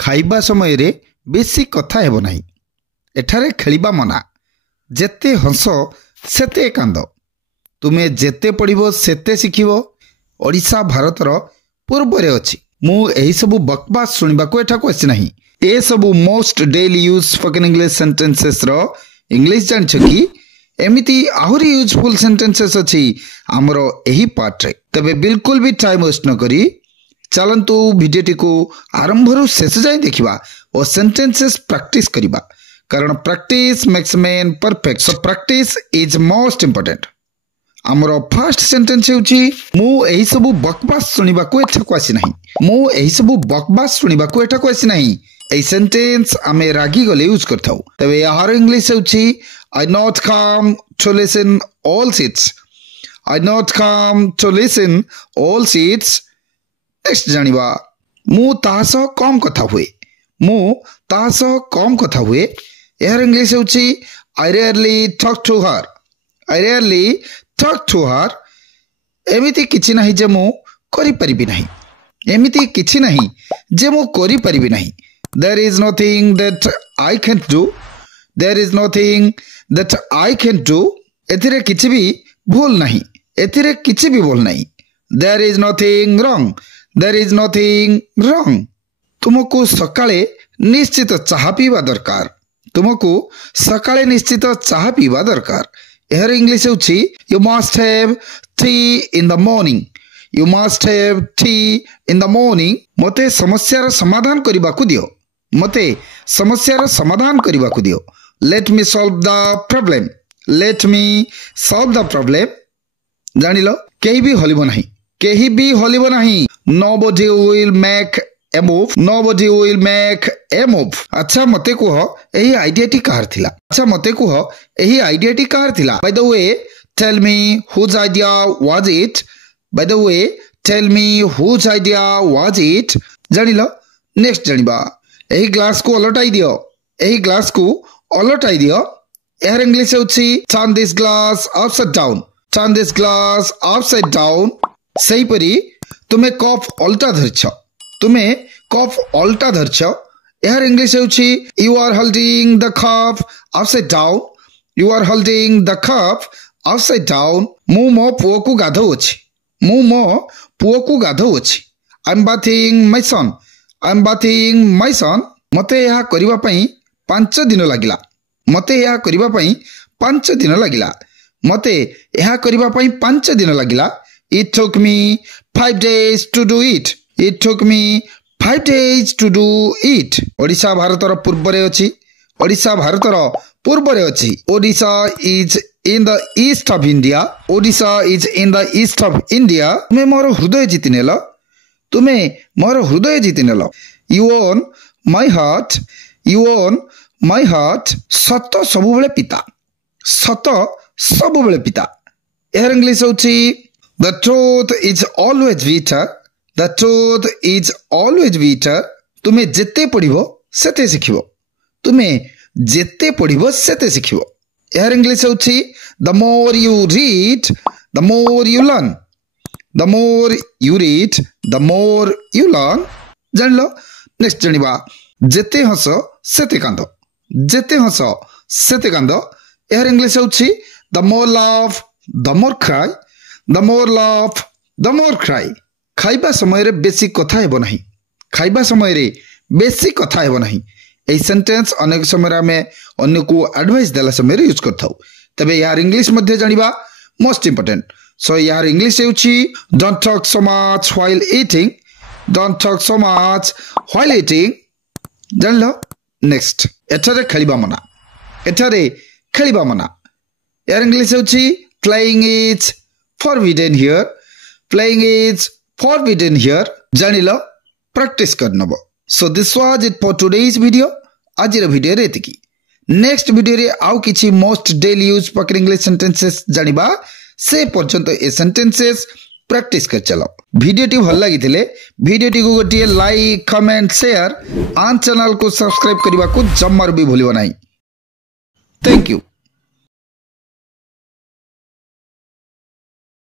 खाइबा समय रे बेसी कथा हेबो नाही। एठारे खेलिबा मना। जेते हंस सेते कांद। तुमे जेते पढ़िबो सेते शिखिबो। ओडिशा भारतर पूर्व रे अछि। मु एही सबु बकवास सुनिबा को एठा को आसी नाही। ए सबु most daily use spoken English sentences रो इंग्लिश जान छकी एमिति आहुरी यूजफुल सेंटेंसेस अछि हमरो एही पार्ट रे। तबे बिल्कुल भी टाइम वेस्ट न करी चलंतु वीडियोटी को आरंभ रु शेष जाय देखिबा और सेंटेंसेस प्रैक्टिस करिबा कारण practice makes man perfect. So practice is most important. हमरो फर्स्ट सेंटेंस हेउची मु एही सबु बकवास सुनिबा को एठा को आसी नाही। मु एही सबु बकवास सुनिबा को एठा को आसी नाही। ए सेंटेंस आमे रागी गले यूज करथाउ। तबे यार English हेउची I not come to listen all seats. I not come to listen all seats. Next जानिबा मु तास कम कथा हुए। मु तास कम कथा हुए। यार English हेउची I rarely talk to her. I rarely talk to her. एमिति किछि नाही जे मु करि परिबि नाही। एमिति किछि नाही जे मु करि परिबि नाही। There is nothing that I can do. There is nothing that I can do. एथिरे किछि भी भूल नहीं। एथिरे किछि भी भूल नहीं। There is nothing wrong. There is nothing wrong. तुमको सकाळे निश्चित चाहा पीवा दरकार। तुमको सकाळे निश्चित चाहा पीवा दरकार। एहर इंग्लिश होछि you must have tea in the morning. You must have tea in the morning. मते समस्यार समाधान करिबाकू दियो। मते समस्यार समाधान करिबाकू दियो। Let me solve the problem. Let me solve the problem. जानिलो केही भी हलिबो नाही। केही भी हलिबो नाही। Nobody will make a move. Nobody will make a move. अच्छा मते कुह एही आइडियाटी कार थिला। अच्छा मते कुह एही आइडियाटी कार थिला। By the way, tell me whose idea was it? By the way, tell me whose idea was it? जानिलो नेक्स्ट जानिबा एही ग्लास को अलटाई दियो। एही ग्लास को अलटाई दियो। एहर इंग्लिश होछि turn this glass upside down. Turn this glass upside down. सही परी तुमे कप उल्टा धरछ। तुमे कप उल्टा धरछ। एहर इंग्लिश होछि you are holding the cup upside down. You are holding the cup upside down. मु मो पुओ को गाधौ अछि। मु मो पुओ को गाधौ अछि। I'm bathing my son. I'm bathing my son. मते यहा करिवा पई 5 दिन लागिला। मते यहा करिवा पई 5 दिन लागिला। मते यहा करिवा पई 5 दिन लागिला। It took me 5 days to do it. It took me 5 days to do it. Odisha भारतर पूर्व रे अछि। ओडिशा भारतर पूर्व रे अछि। Odisha is in the east of India. Odisha is in the east of India. तुमे मोर हृदय जीति नेलो। तुमे मोर हृदय जीति नेलो। You own my heart. You own my heart. सत सबु बेले पिता। सत सबु बेले पिता। एहर इंग्लिश होछि the truth is always better. The truth is always better. तुमे जेते पढिबो सेते सिखिबो। तुमे जेते पढिबो सेते सिखिबो। एहर इंग्लिश होछि the more you read, the more you learn. The more you read, the more you learn. जानलो नेक्स्ट जानिबा जेते हंस सेते कांद। जेते हंस सेते कांद। एहर इंग्लिश होछि the more laugh, the more cry. The more laugh, the more cry. खाइबा समय रे बेसी कथा हेबो नाही। खाइबा समय रे बेसी कथा हेबो नाही। ए सेंटेंस अनेक समय रे में अन्य को एडवाइस देला समय रे यूज करथाउ। तबे यार इंग्लिश मध्ये जानिबा मोस्ट इंपोर्टेंट। सो यार इंग्लिश हेउछि don't talk so much while eating. Don't talk so much while eating. जानलो नेक्स्ट एठारे खेलिबा मना। एठारे खेलिबा मना। यार इंग्लिश होछि playing is forbidden here. Playing is forbidden here. जानिलो प्रैक्टिस करनबो। So this was it for today's video. आजिर वीडियो रे एतिकी। नेक्स्ट वीडियो रे आउ किछि most daily use spoken English sentences जानिबा से पर्यंत ए सेंटेंसेस प्रैक्टिस कर चलो। वीडियोटी भल लागिथिले वीडियोटी को गोटिए लाइक कमेंट शेयर आन चैनल को सब्सक्राइब करबा को जम्मार भी भूलिबो नाही। Thank you.